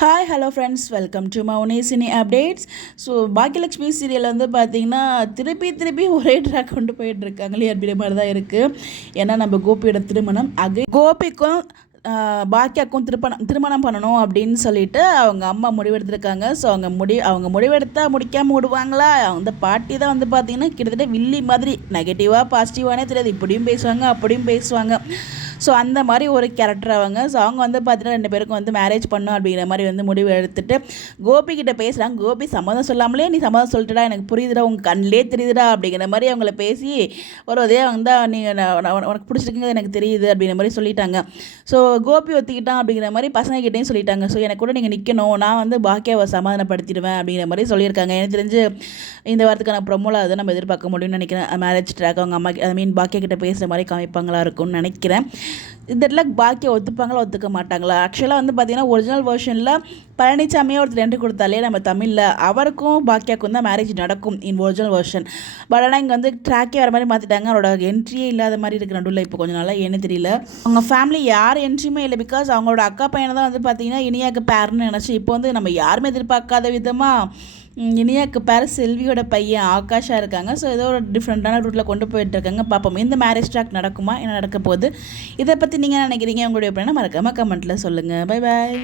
Hi hello friends, welcome to Mouni Cini updates. So Baakiyalakshmi serial வந்து பார்த்திங்கன்னா திருப்பி ஒரே ட்ராக் கொண்டு போயிட்டுருக்காங்களே அப்படின்ற மாதிரி தான் இருக்குது. ஏன்னா நம்ம கோபியோட திருமணம் கோபிக்கும் பாக்கியாக்கும் திருமணம் பண்ணணும் அப்படின்னு சொல்லிட்டு அவங்க அம்மா முடிவெடுத்திருக்காங்க. ஸோ அவங்க முடிவெடுத்தால் முடிக்காமல் விடுவாங்களா? அந்த பாட்டி தான் வந்து பார்த்திங்கன்னா கிட்டத்தட்ட வில்லி மாதிரி நெகட்டிவாக பாசிட்டிவானே தெரியாது, இப்படியும் பேசுவாங்க அப்படியும் பேசுவாங்க. ஸோ அந்த மாதிரி ஒரு கேரக்டர் அவங்க. ஸோ அவங்க வந்து பார்த்தீங்கன்னா 2 பேருக்கும் வந்து மேரேஜ் பண்ணணும் அப்படிங்கிற மாதிரி வந்து முடிவு எடுத்துட்டு கோபிக்கிட்ட பேசுகிறாங்க. கோபி சம்மதம் சொல்லாமலே நீ சம்மதம் சொல்லிட்டுடா, எனக்கு புரியுதுடா, உங்கள் கண்ணிலே தெரியுதுடா அப்படிங்கிற மாதிரி அவங்கள பேசி ஒரு இதே வந்து நீங்கள் உனக்கு பிடிச்சிருக்குங்க எனக்கு தெரியுது அப்படிங்கிற மாதிரி சொல்லிட்டாங்க. ஸோ கோபி ஒத்துக்கிட்டான் அப்படிங்கிற மாதிரி பசங்கக்கிட்டேயும் சொல்லிட்டாங்க. ஸோ எனக்கு கூட நீங்கள் நிற்கணும், நான் வந்து பாக்கியாவை சமாதானப்படுத்திடுவேன் அப்படிங்கிற மாதிரி சொல்லியிருக்காங்க. எனக்கு தெரிஞ்சு இந்த வாரத்துக்கான ப்ரொமோவில் அதை நம்ம எதிர்பார்க்க முடியும்னு நினைக்கிறேன். மேரேஜ் ட்ராக் அவங்க அம்மா பாக்கியா கிட்ட பேசுகிற மாதிரி காமிப்பாங்களா இருக்கும்னு நினைக்கிறேன். இந்த இடத்துல பாக்கியா ஒத்துப்பாங்களா ஒத்துக்க மாட்டாங்களா? ஆக்சுவலாக வந்து பார்த்திங்கன்னா ஒரிஜினல் வெர்ஷனில் பழனிசாமியே ஒருத்தர் என்ட்ரி கொடுத்தாலே நம்ம தமிழில் அவருக்கும் பாக்கியாவுக்கும் தான் மேரேஜ் நடக்கும் இன் ஒரிஜினல் வெர்ஷன். பட் ஆனால் இங்கே வந்து ட்ராக்கே வர மாதிரி மாற்றிட்டாங்க. அவரோட என்ட்ரியே இல்லாத மாதிரி இருக்குது நடுவில். இப்போ கொஞ்சம் நாளாக ஏன்னு தெரியல. அவங்க ஃபேமிலி யார் என்ட்ரியுமே இல்லை. பிகாஸ் அவங்களோட அக்கா பையனை தான் வந்து பார்த்திங்கன்னா இனியாக்கு பேர்னு நினச்சி இப்போ வந்து நம்ம யாருமே எதிர்பார்க்காத விதமாக இனியாக்கு பேர் செல்வியோட பையன் ஆகாஷாக இருக்காங்க. ஸோ ஏதோ ஒரு டிஃப்ரெண்ட்டான ரூட்டில் கொண்டு போயிட்டு இருக்காங்க. பார்ப்போம் இந்த மேரேஜ் ட்ராக் நடக்குமா, என்ன நடக்க போகுது, இதை பற்றி நீங்கள் நினைக்கிறீங்க? உங்களுடைய மறக்காமல் கமெண்ட்டில் சொல்லுங்கள். Bye bye.